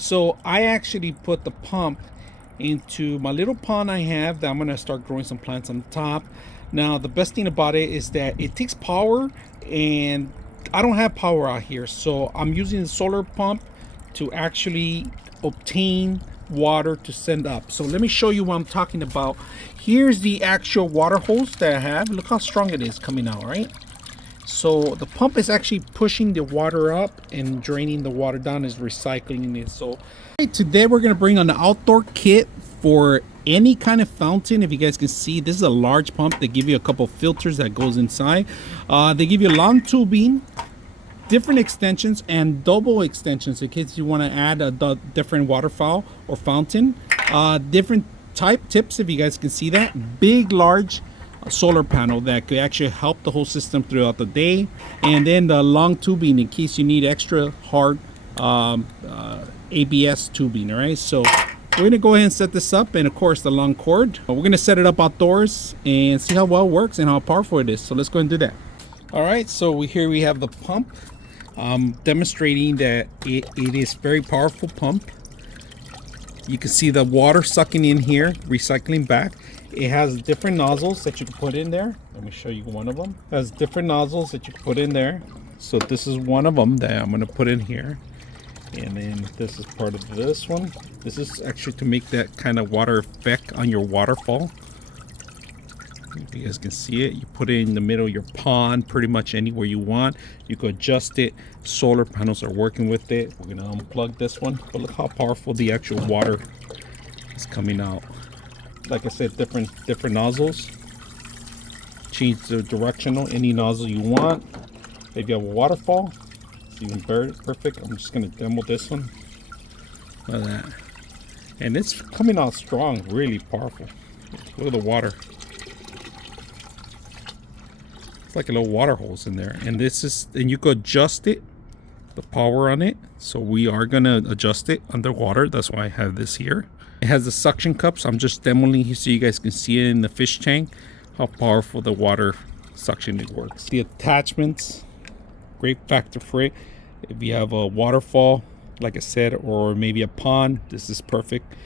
So I actually put the pump into my little pond I have that I'm gonna start growing some plants on the top. Now the best thing about it is that it takes power, and I don't have power out here, so I'm using the solar pump to actually obtain water to send up. So let me show you what I'm talking about. Here's the actual water hose that I have. Look how strong it is coming out, right? So the pump is actually pushing the water up and draining the water down, is recycling it. So today we're going to bring on the outdoor kit for any kind of fountain. If you guys can see, this is a large pump. They give you a couple filters that goes inside. They give you long tubing, different extensions, and double extensions in case you want to add a different waterfall or fountain. Different type tips, if you guys can see that. Big, large solar panel that could actually help the whole system throughout the day. And then the long tubing in case you need extra hard ABS tubing. All right, so we're gonna go ahead and set this up, and of course the long cord. We're gonna set it up outdoors and see how well it works and how powerful it is. So let's go and do that. All right, so here we have the pump, demonstrating that it is very powerful pump. You can see the water sucking in here, recycling back. It has different nozzles that you can put in there. Let me show you one of them. It has different nozzles that you can put in there. So this is one of them that I'm going to put in here. And then this is part of this one. This is actually to make that kind of water effect on your waterfall. If you guys can see it, you put it in the middle of your pond, pretty much anywhere you want. You can adjust it. Solar panels are working with it. We're going to unplug this one. But look how powerful the actual water is coming out. Like I said, different nozzles. Change the directional, any nozzle you want. If you have a waterfall, it's even perfect. I'm just gonna demo this one. Look at that. And it's coming out strong, really powerful. Look at the water. It's like a little water hose in there. And you could adjust it, the power on it. So we are gonna adjust it underwater. That's why I have this here. It has the suction cups. I'm just demoing here so you guys can see it in the fish tank, how powerful the water suction it works. The attachments, great factor for it. If you have a waterfall, like I said, or maybe a pond, this is perfect.